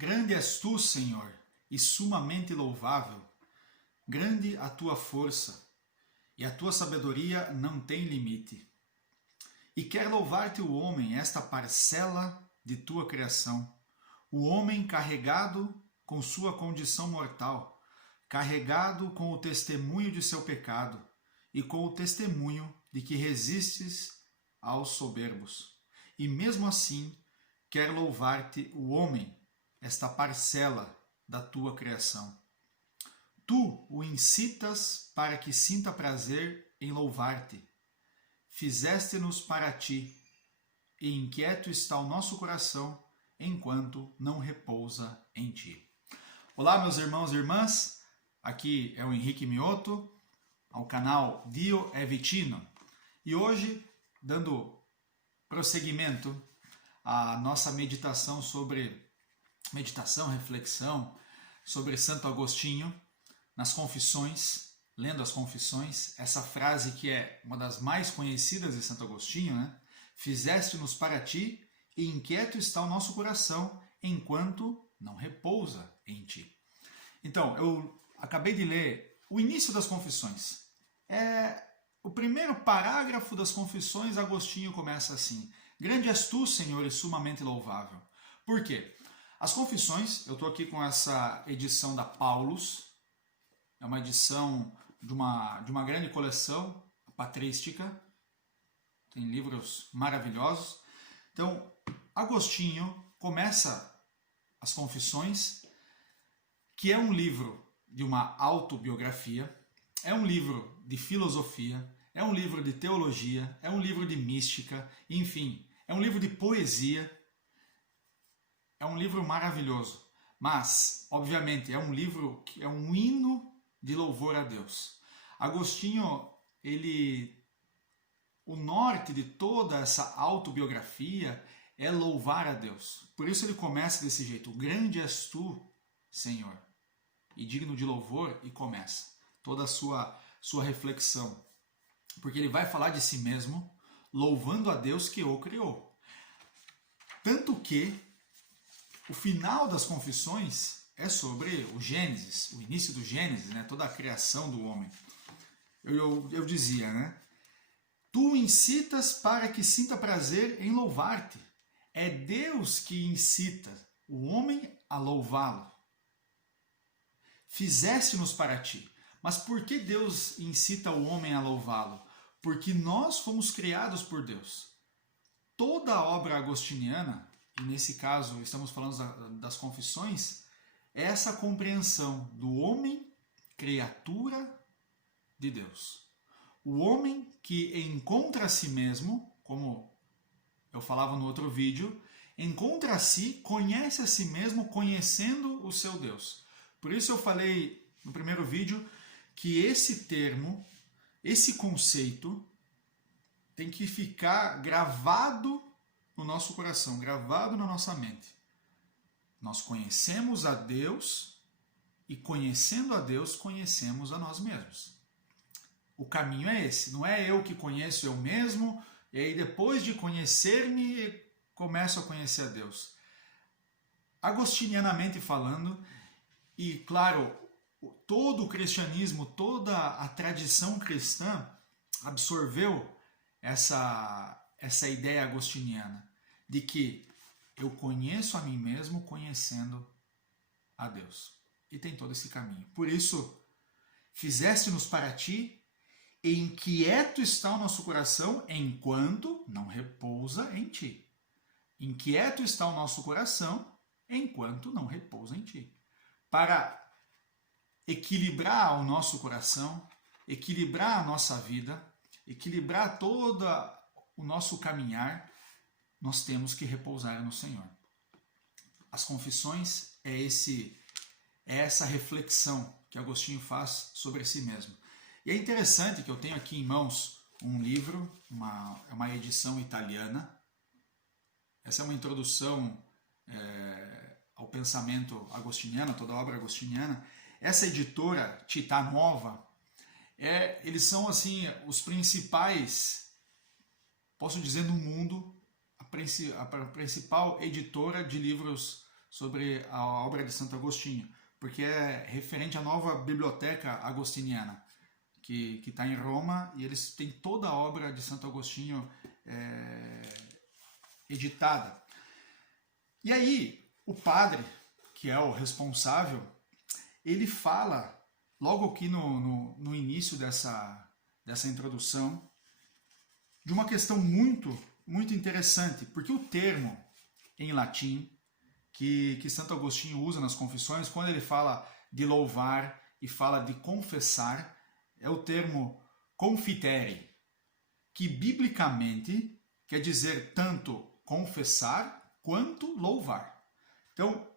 Grande és tu, Senhor, e sumamente louvável. Grande a tua força, e a tua sabedoria não tem limite. E quer louvar-te o homem, esta parcela de tua criação, o homem carregado com sua condição mortal, carregado com o testemunho de seu pecado e com o testemunho de que resistes aos soberbos. E mesmo assim, quer louvar-te o homem, esta parcela da tua criação. Tu o incitas para que sinta prazer em louvar-te. Fizeste-nos para ti, e inquieto está o nosso coração, enquanto não repousa em ti. Olá, meus irmãos e irmãs, aqui é o Henrique Mioto, ao canal Dio è Vicino. E hoje, dando prosseguimento à nossa meditação, reflexão sobre Santo Agostinho, nas Confissões, lendo as Confissões, essa frase que é uma das mais conhecidas de Santo Agostinho, né? Fizeste-nos para ti, e inquieto está o nosso coração, enquanto não repousa em ti. Então, eu acabei de ler o início das Confissões. O primeiro parágrafo das Confissões, Agostinho começa assim: Grande és tu, Senhor, e sumamente louvável. Por quê? As Confissões, eu estou aqui com essa edição da Paulus, é uma edição de uma grande coleção patrística, tem livros maravilhosos. Então, Agostinho começa as Confissões, que é um livro de uma autobiografia, é um livro de filosofia, é um livro de teologia, é um livro de mística, enfim, é um livro de poesia, é um livro maravilhoso. Mas, obviamente, é um livro que é um hino de louvor a Deus. Agostinho, o norte de toda essa autobiografia é louvar a Deus. Por isso ele começa desse jeito: Grande és tu, Senhor, e digno de louvor, e começa toda a sua reflexão. Porque ele vai falar de si mesmo, louvando a Deus que o criou. Tanto que o final das Confissões é sobre o Gênesis, o início do Gênesis, né? Toda a criação do homem. Eu dizia, né? Tu incitas para que sinta prazer em louvar-te. É Deus que incita o homem a louvá-lo. Fizeste-nos para ti. Mas por que Deus incita o homem a louvá-lo? Porque nós fomos criados por Deus. Toda a obra agostiniana, e nesse caso estamos falando das Confissões, é essa compreensão do homem, criatura de Deus. O homem que encontra a si mesmo, como eu falava no outro vídeo, encontra a si, conhece a si mesmo, conhecendo o seu Deus. Por isso eu falei no primeiro vídeo que esse termo, esse conceito, tem que ficar gravado no nosso coração, gravado na nossa mente. Nós conhecemos a Deus e, conhecendo a Deus, conhecemos a nós mesmos. O caminho é esse, não é eu que conheço eu mesmo, e aí depois de conhecer-me, começo a conhecer a Deus. Agostinianamente falando, e claro, todo o cristianismo, toda a tradição cristã absorveu essa ideia agostiniana de que eu conheço a mim mesmo conhecendo a Deus. E tem todo esse caminho. Por isso, fizeste-nos para ti, e inquieto está o nosso coração enquanto não repousa em ti. Inquieto está o nosso coração enquanto não repousa em ti. Para equilibrar o nosso coração, equilibrar a nossa vida, equilibrar todo o nosso caminhar, nós temos que repousar no Senhor. As Confissões é essa reflexão que Agostinho faz sobre si mesmo. E é interessante que eu tenho aqui em mãos um livro, uma edição italiana. Essa é uma introdução ao pensamento agostiniano, toda a obra agostiniana. Essa editora, Città Nuova, eles são assim os principais, posso dizer, no mundo, a principal editora de livros sobre a obra de Santo Agostinho, porque é referente à nova biblioteca agostiniana, que está em Roma, e eles têm toda a obra de Santo Agostinho editada. E aí, o padre, que é o responsável, ele fala, logo aqui no início dessa introdução, de uma questão muito interessante, porque o termo em latim que Santo Agostinho usa nas confissões, quando ele fala de louvar e fala de confessar, é o termo confitere, que biblicamente quer dizer tanto confessar quanto louvar. Então,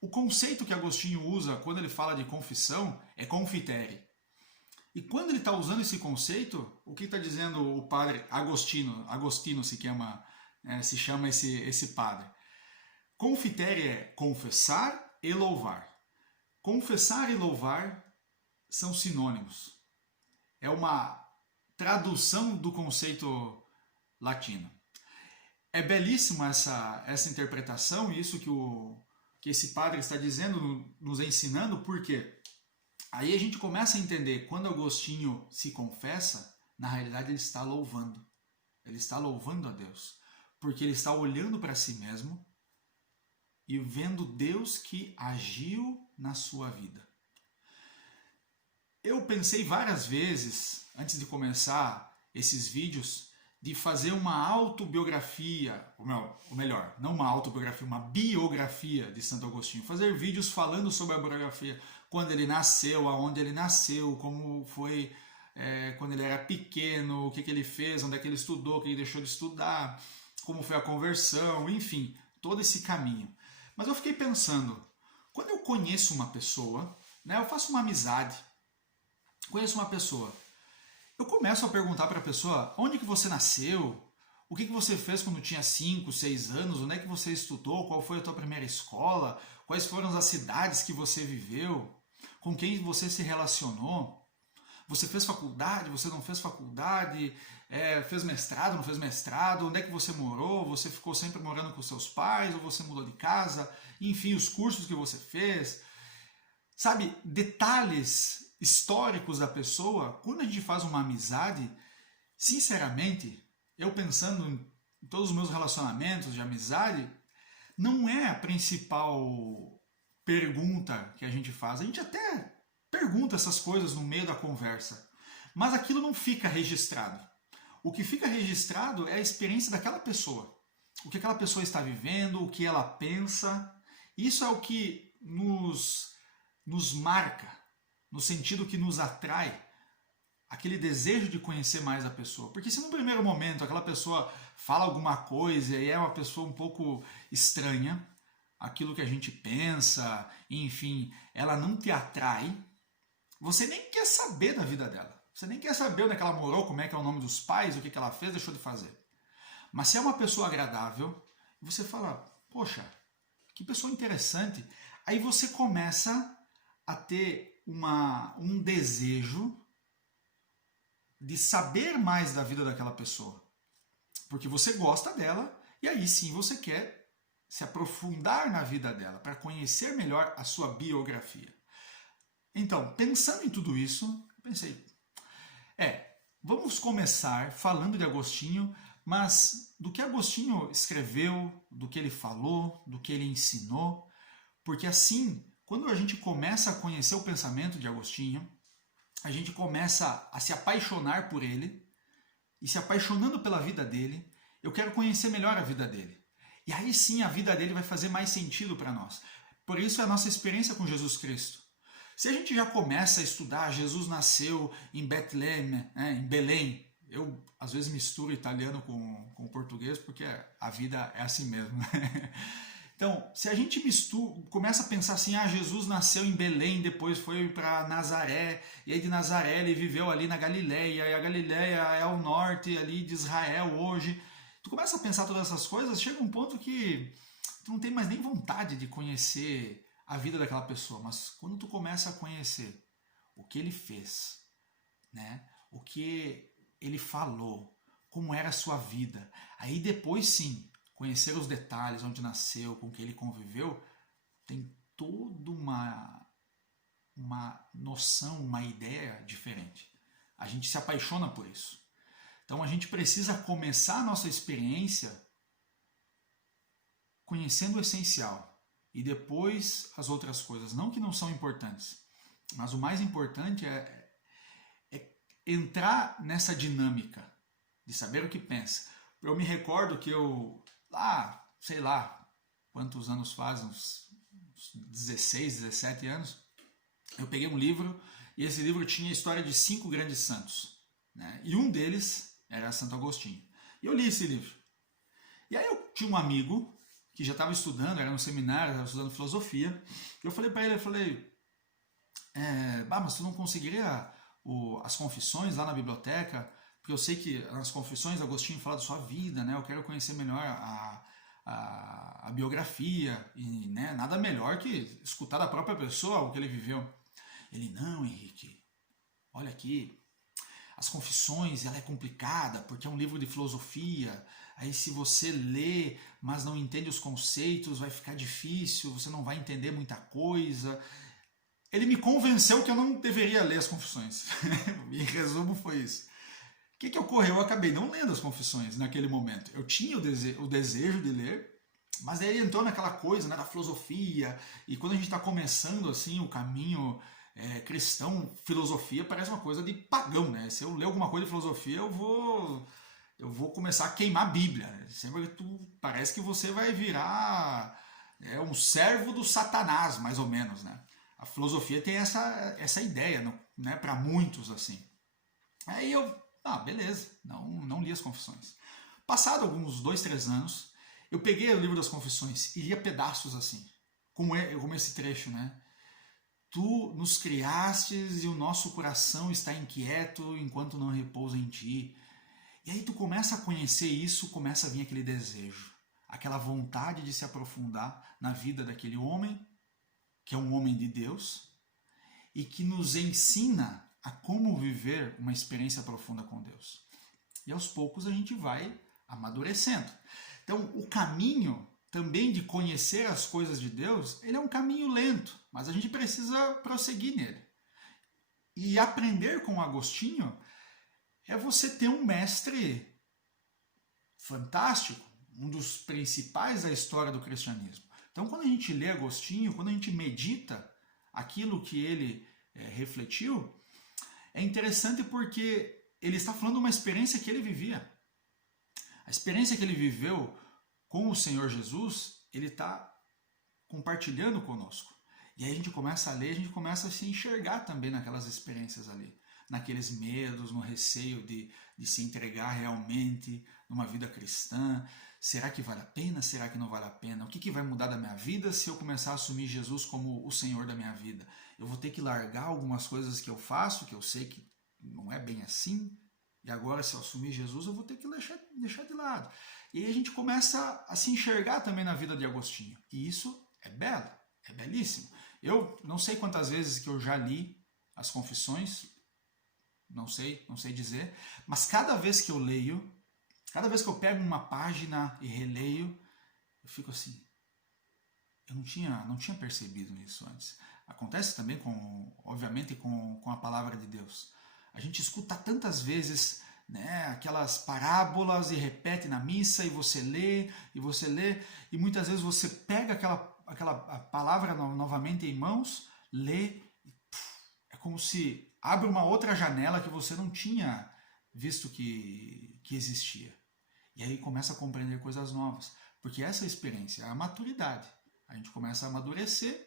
o conceito que Agostinho usa quando ele fala de confissão é confitere. E quando ele está usando esse conceito, o que está dizendo o padre Agostino? Agostino se chama esse padre. Confitere é confessar e louvar. Confessar e louvar são sinônimos. É uma tradução do conceito latino. É belíssima essa interpretação, e isso que esse padre está dizendo, nos ensinando, porque aí a gente começa a entender, quando Agostinho se confessa, na realidade ele está louvando. Ele está louvando a Deus, porque ele está olhando para si mesmo e vendo Deus que agiu na sua vida. Eu pensei várias vezes, antes de começar esses vídeos, de fazer uma autobiografia, ou melhor, não uma autobiografia, uma biografia de Santo Agostinho. Fazer vídeos falando sobre a biografia, quando ele nasceu, aonde ele nasceu, como foi quando ele era pequeno, o que ele fez, onde é que ele estudou, o que ele deixou de estudar, como foi a conversão, enfim, todo esse caminho. Mas eu fiquei pensando, quando eu conheço uma pessoa, né, eu faço uma amizade, conheço uma pessoa, eu começo a perguntar para a pessoa, onde que você nasceu? O que você fez quando tinha 5, 6 anos? Onde é que você estudou? Qual foi a tua primeira escola? Quais foram as cidades que você viveu? Com quem você se relacionou? Você fez faculdade? Você não fez faculdade? Fez mestrado? Não fez mestrado? Onde é que você morou? Você ficou sempre morando com seus pais? Ou você mudou de casa? Enfim, os cursos que você fez. Sabe, detalhes históricos da pessoa. Quando a gente faz uma amizade, sinceramente, eu pensando em todos os meus relacionamentos de amizade, não é a principal pergunta que a gente faz. A gente até pergunta essas coisas no meio da conversa, mas aquilo não fica registrado. O que fica registrado é a experiência daquela pessoa, o que aquela pessoa está vivendo, o que ela pensa. Isso é o que nos marca, no sentido que nos atrai, aquele desejo de conhecer mais a pessoa. Porque se no primeiro momento aquela pessoa fala alguma coisa e é uma pessoa um pouco estranha, aquilo que a gente pensa, enfim, ela não te atrai, você nem quer saber da vida dela. Você nem quer saber onde é que ela morou, como é que é o nome dos pais, o que ela fez, deixou de fazer. Mas se é uma pessoa agradável, você fala, poxa, que pessoa interessante. Aí você começa a ter um desejo de saber mais da vida daquela pessoa. Porque você gosta dela e aí sim você quer se aprofundar na vida dela para conhecer melhor a sua biografia. Então, pensando em tudo isso, eu pensei, vamos começar falando de Agostinho, mas do que Agostinho escreveu, do que ele falou, do que ele ensinou, porque assim, quando a gente começa a conhecer o pensamento de Agostinho, a gente começa a se apaixonar por ele, e se apaixonando pela vida dele, eu quero conhecer melhor a vida dele. E aí sim a vida dele vai fazer mais sentido para nós. Por isso é a nossa experiência com Jesus Cristo. Se a gente já começa a estudar, Jesus nasceu em Bethlehem, em Belém, eu às vezes misturo italiano com português, porque a vida é assim mesmo. Então, se a gente começa a pensar assim, Jesus nasceu em Belém, depois foi para Nazaré, e aí de Nazaré ele viveu ali na Galileia, e a Galileia é ao norte ali de Israel hoje. Tu começa a pensar todas essas coisas, chega um ponto que tu não tem mais nem vontade de conhecer a vida daquela pessoa, mas quando tu começa a conhecer o que ele fez, né, o que ele falou, como era a sua vida, aí depois sim, conhecer os detalhes, onde nasceu, com quem ele conviveu, tem toda uma noção, uma ideia diferente. A gente se apaixona por isso. Então a gente precisa começar a nossa experiência conhecendo o essencial e depois as outras coisas. Não que não são importantes, mas o mais importante é entrar nessa dinâmica de saber o que pensa. Eu me recordo que eu, sei lá, quantos anos faz, uns 16, 17 anos, eu peguei um livro e esse livro tinha a história de 5 grandes santos, né? E um deles era Santo Agostinho. E eu li esse livro. E aí eu tinha um amigo que já estava estudando, era no seminário, estava estudando filosofia, e eu falei para ele, mas tu não conseguiria as confissões lá na biblioteca? Porque eu sei que nas confissões Agostinho fala da sua vida, né? Eu quero conhecer melhor a biografia, e né, nada melhor que escutar da própria pessoa o que ele viveu. Ele, não, Henrique, olha aqui, as confissões, ela é complicada, porque é um livro de filosofia, aí se você lê, mas não entende os conceitos, vai ficar difícil, você não vai entender muita coisa. Ele me convenceu que eu não deveria ler as confissões. Em resumo, foi isso. O que ocorreu? Eu acabei não lendo as confissões naquele momento. Eu tinha o desejo de ler, mas aí entrou naquela coisa, né, da filosofia, e quando a gente está começando assim o caminho cristão, filosofia parece uma coisa de pagão, né? Se eu ler alguma coisa de filosofia, eu vou começar a queimar a Bíblia. Sempre parece que você vai virar um servo do Satanás, mais ou menos, né? A filosofia tem essa ideia, né, para muitos assim. Aí eu, beleza, não li as confissões. Passado alguns 2, 3 anos, eu peguei o livro das confissões e lia pedaços assim, como esse trecho, né? Tu nos criastes e o nosso coração está inquieto enquanto não repousa em ti. E aí tu começa a conhecer isso, começa a vir aquele desejo, aquela vontade de se aprofundar na vida daquele homem, que é um homem de Deus, e que nos ensina a como viver uma experiência profunda com Deus. E aos poucos a gente vai amadurecendo. Então o caminho também de conhecer as coisas de Deus, ele é um caminho lento, mas a gente precisa prosseguir nele. E aprender com Agostinho é você ter um mestre fantástico, um dos principais da história do cristianismo. Então quando a gente lê Agostinho, quando a gente medita aquilo que ele refletiu, é interessante porque ele está falando de uma experiência que ele vivia. A experiência que ele viveu com o Senhor Jesus, ele está compartilhando conosco. E aí a gente começa a ler, a gente começa a se enxergar também naquelas experiências ali, naqueles medos, no receio de se entregar realmente numa vida cristã. Será que vale a pena? Será que não vale a pena? O que vai mudar da minha vida se eu começar a assumir Jesus como o Senhor da minha vida? Eu vou ter que largar algumas coisas que eu faço, que eu sei que não é bem assim, e agora se eu assumir Jesus eu vou ter que deixar de lado. E aí a gente começa a se enxergar também na vida de Agostinho. E isso é belo, é belíssimo. Eu não sei quantas vezes que eu já li as confissões, não sei dizer, mas cada vez que eu leio, cada vez que eu pego uma página e releio, eu fico assim, eu não tinha percebido isso antes. Acontece também, obviamente, com a palavra de Deus. A gente escuta tantas vezes, né, aquelas parábolas e repete na missa, e você lê, e muitas vezes você pega aquela palavra novamente em mãos, lê, e é como se abre uma outra janela que você não tinha visto que existia. E aí começa a compreender coisas novas, porque essa experiência é a maturidade. A gente começa a amadurecer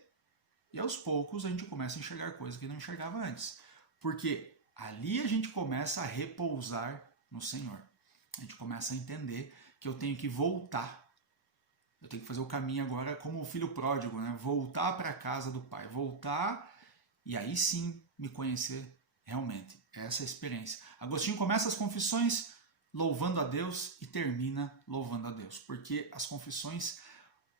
e aos poucos a gente começa a enxergar coisas que não enxergava antes. Porque ali a gente começa a repousar no Senhor. A gente começa a entender que eu tenho que voltar. Eu tenho que fazer o caminho agora como o filho pródigo, né? Voltar para a casa do Pai. Voltar e aí sim me conhecer realmente. Essa é a experiência. Agostinho começa as confissões louvando a Deus e termina louvando a Deus. Porque as confissões,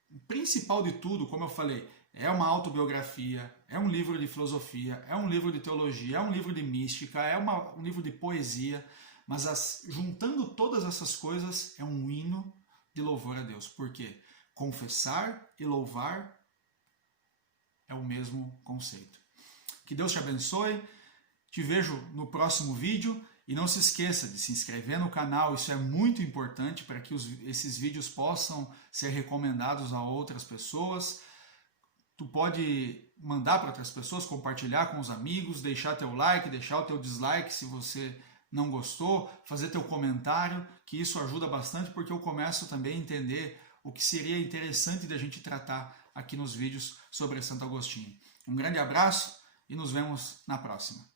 o principal de tudo, como eu falei, é uma autobiografia, é um livro de filosofia, é um livro de teologia, é um livro de mística, é um livro de poesia, mas juntando todas essas coisas é um hino de louvor a Deus. Por quê? Confessar e louvar é o mesmo conceito. Que Deus te abençoe. Te vejo no próximo vídeo. E não se esqueça de se inscrever no canal, isso é muito importante para que esses vídeos possam ser recomendados a outras pessoas. Tu pode mandar para outras pessoas, compartilhar com os amigos, deixar teu like, deixar o teu dislike se você não gostou, fazer teu comentário, que isso ajuda bastante porque eu começo também a entender o que seria interessante da gente tratar aqui nos vídeos sobre Santo Agostinho. Um grande abraço e nos vemos na próxima.